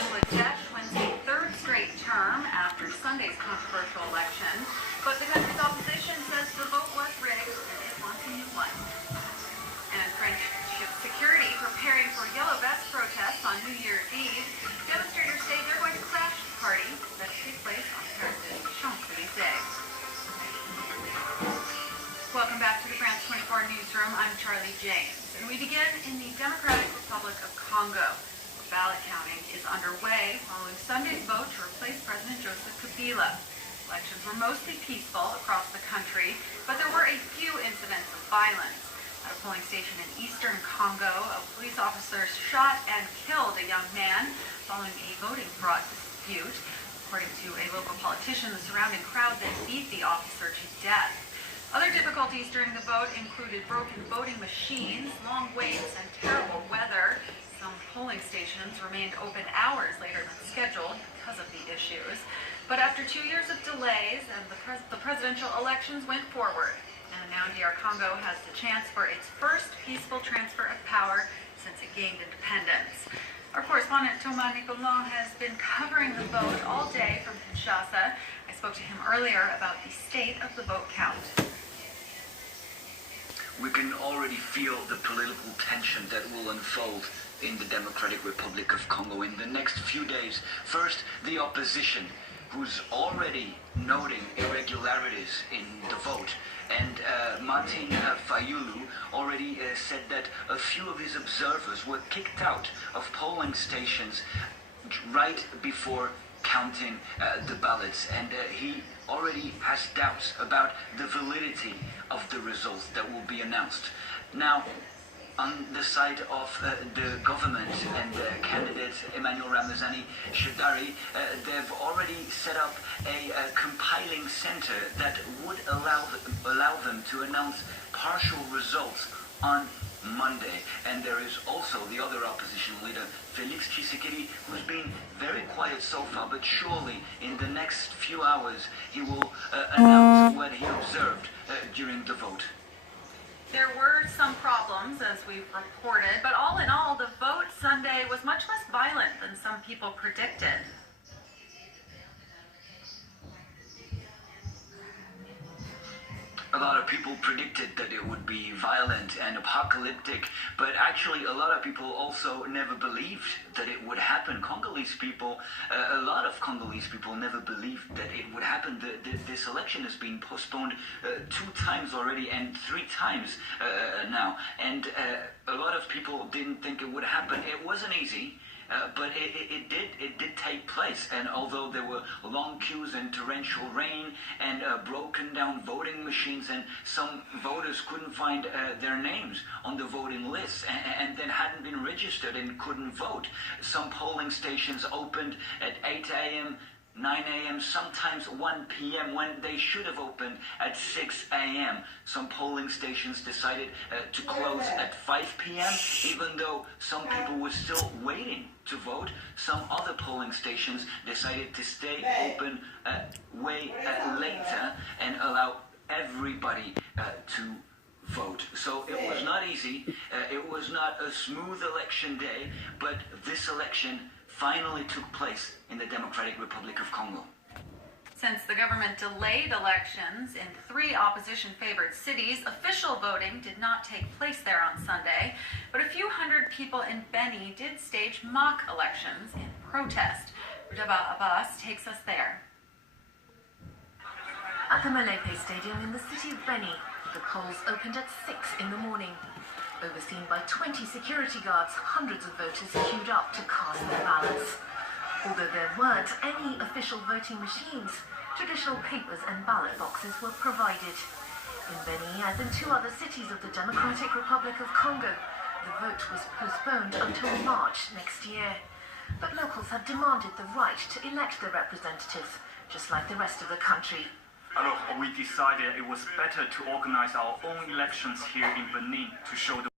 Bangladesh wins a third straight term after Sunday's controversial election, but the country's opposition says the vote was rigged and it wants a new one. And French security preparing for Yellow Vest protests on New Year's Eve. Demonstrators say they're going to crash the party that takes place on Paris' Champs-Élysées. Welcome back to the France 24 newsroom. I'm Charlie James, and we begin in the Democratic Republic of Congo. Ballot counting is underway following Sunday's vote to replace President Joseph Kabila. Elections were mostly peaceful across the country, but there were a few incidents of violence. At a polling station in eastern Congo, a police officer shot and killed a young man following a voting fraud dispute. According to a local politician, the surrounding crowd then beat the officer to death. Other difficulties during the vote included broken voting machines, long waits, and terrible weather. Some polling stations remained open hours later than scheduled because of the issues. But after 2 years of delays, and the presidential elections went forward. And now DR Congo has the chance for its first peaceful transfer of power since it gained independence. Our correspondent Thomas Nicolan has been covering the vote all day from Kinshasa. I spoke to him earlier about the state of the vote count. We can already feel the political tension that will unfold in the Democratic Republic of Congo in the next few days. First, the opposition, who's already noting irregularities in the vote. And Martin Fayulu already said that a few of his observers were kicked out of polling stations right before counting the ballots, and he already has doubts about the validity of the results that will be announced. Now, on the side of the government and candidate Emmanuel Ramazani Shadari, they've already set up a compiling center that would allow them to announce partial results on Monday. And there is also the other opposition leader, Felix Tshisekedi, who's been very quiet so far, but surely in the next few hours he will announce what he observed during the vote. There were some problems, as we've reported, but all in all, the vote Sunday was much less violent than some people predicted. A lot of people predicted that it would be violent and apocalyptic, but actually a lot of people also never believed that it would happen. Congolese people, a lot of Congolese people never believed that it would happen. This election has been postponed 2 times already and 3 times now. And a lot of people didn't think it would happen. It wasn't easy. But it did take place, and although there were long queues and torrential rain and broken down voting machines, and some voters couldn't find their names on the voting list and then hadn't been registered and couldn't vote. Some polling stations opened at 8 a.m., 9 a.m., sometimes 1 p.m. when they should have opened at 6 a.m. Some polling stations decided to close at 5 p.m. even though some people were still waiting to vote. Some other polling stations decided to stay open way later and allow everybody to vote. So it was not easy. It was not a smooth election day, but this election finally took place in the Democratic Republic of Congo. Since the government delayed elections in 3 opposition-favored cities, official voting did not take place there on Sunday, but a few hundred people in Beni did stage mock elections in protest. Rujaba Abbas takes us there. At the Malepe Stadium in the city of Beni, the polls opened at 6 in the morning. Overseen by 20 security guards, hundreds of voters queued up to cast their ballots. Although there weren't any official voting machines, traditional papers and ballot boxes were provided. In Beni, as in 2 other cities of the Democratic Republic of Congo, the vote was postponed until March next year. But locals have demanded the right to elect their representatives, just like the rest of the country. Alors, we decided it was better to organize our own elections here in Benin to show the